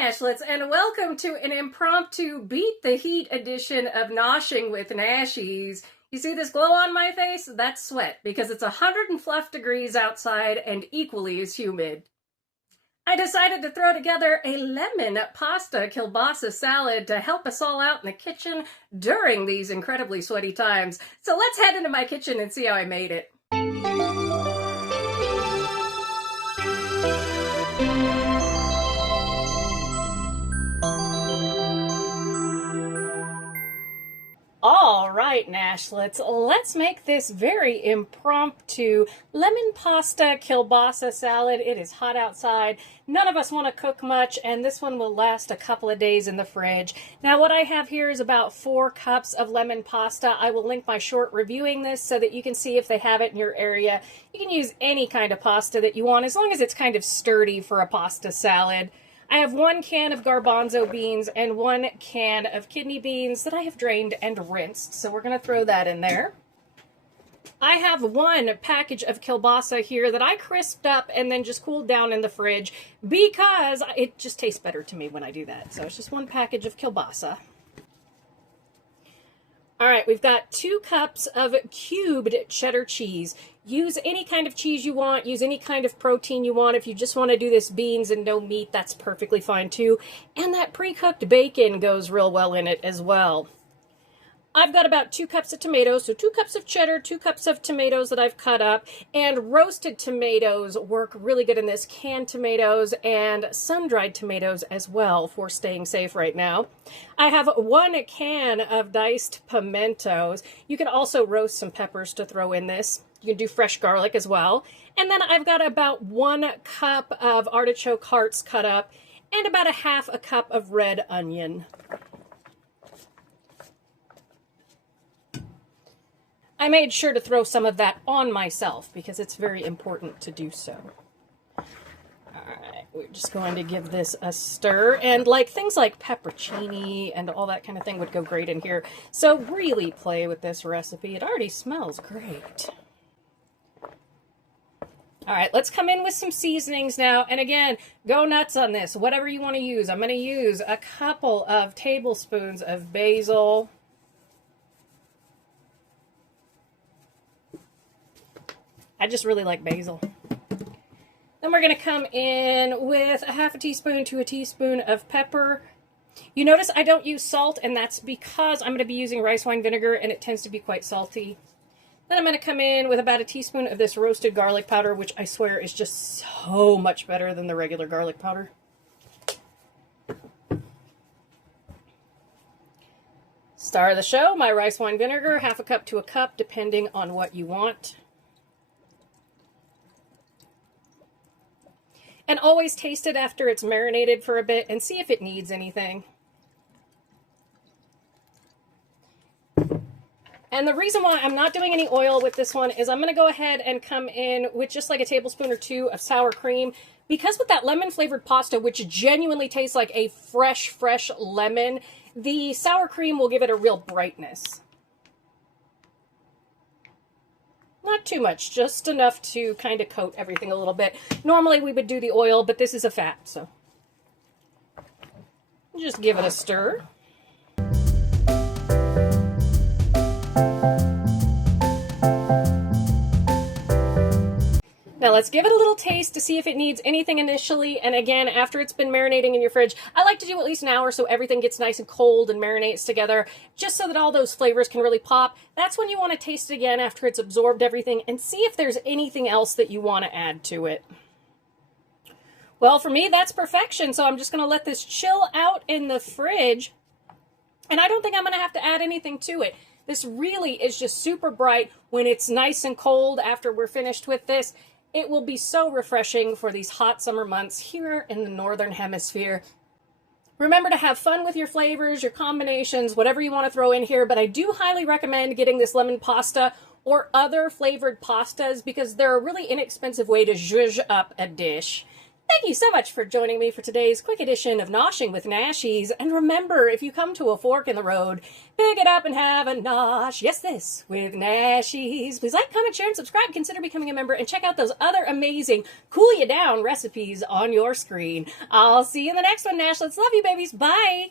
Nashlets, and welcome to an impromptu Beat the Heat edition of Noshing with Nashies. You see this glow on my face? That's sweat, because it's 100+ degrees outside and equally as humid. I decided to throw together a lemon pasta kielbasa salad to help us all out in the kitchen during these incredibly sweaty times. So let's head into my kitchen and see how I made it. All right, Nashlets, let's make this very impromptu lemon pasta kielbasa salad. It is hot outside. None of us want to cook much, and this one will last a couple of days in the fridge. Now, what I have here is about 4 cups of lemon pasta. I will link my short reviewing this so that you can see if they have it in your area. You can use any kind of pasta that you want, as long as it's kind of sturdy for a pasta salad. I have 1 can of garbanzo beans and 1 can of kidney beans that I have drained and rinsed, so we're going to throw that in there. I have 1 package of kielbasa here that I crisped up and then just cooled down in the fridge because it just tastes better to me when I do that. So it's just 1 package of kielbasa. All right, we've got 2 cups of cubed cheddar cheese. Use any kind of cheese you want. Use any kind of protein you want. If you just want to do this beans and no meat, that's perfectly fine too. And that pre-cooked bacon goes real well in it as well. I've got about 2 cups of tomatoes, so 2 cups of cheddar, 2 cups of tomatoes that I've cut up, and roasted tomatoes work really good in this. Canned tomatoes and sun-dried tomatoes as well for staying safe right now. I have 1 can of diced pimentos. You can also roast some peppers to throw in this. You can do fresh garlic as well. And then I've got about 1 cup of artichoke hearts cut up and about a half a cup of red onion. I made sure to throw some of that on myself because it's very important to do so. All right, we're just going to give this a stir. And things like pepperoncini and all that kind of thing would go great in here. So really play with this recipe. It already smells great. All right, let's come in with some seasonings now. And again, go nuts on this, whatever you want to use. I'm going to use a couple of tablespoons of basil. I just really like basil. Then we're going to come in with a half a teaspoon to a teaspoon of pepper. You notice I don't use salt, and that's because I'm going to be using rice wine vinegar, and it tends to be quite salty. Then I'm going to come in with about a teaspoon of this roasted garlic powder, which I swear is just so much better than the regular garlic powder. Star of the show, my rice wine vinegar, half a cup to a cup, depending on what you want. And always taste it after it's marinated for a bit and see if it needs anything. And the reason why I'm not doing any oil with this one is I'm going to go ahead and come in with just like a tablespoon or 2 of sour cream. Because with that lemon flavored pasta, which genuinely tastes like a fresh lemon, the sour cream will give it a real brightness. Not too much, just enough to kind of coat everything a little bit. Normally we would do the oil, but this is a fat, so just give it a stir. Now let's give it a little taste to see if it needs anything initially. And again, after it's been marinating in your fridge, I like to do at least an hour so everything gets nice and cold and marinates together, just so that all those flavors can really pop. That's when you want to taste it again after it's absorbed everything and see if there's anything else that you want to add to it. Well, for me, that's perfection. So I'm just going to let this chill out in the fridge. And I don't think I'm going to have to add anything to it. This really is just super bright when it's nice and cold after we're finished with this. It will be so refreshing for these hot summer months here in the Northern Hemisphere. Remember to have fun with your flavors, your combinations, whatever you want to throw in here, but I do highly recommend getting this lemon pasta or other flavored pastas because they're a really inexpensive way to zhuzh up a dish. Thank you so much for joining me for today's quick edition of Noshing with Nashies. And remember, if you come to a fork in the road, pick it up and have a nosh. Yes, this with Nashies. Please like, comment, share, and subscribe. Consider becoming a member and check out those other amazing cool you down recipes on your screen. I'll see you in the next one, Nashlets. Love you, babies. Bye.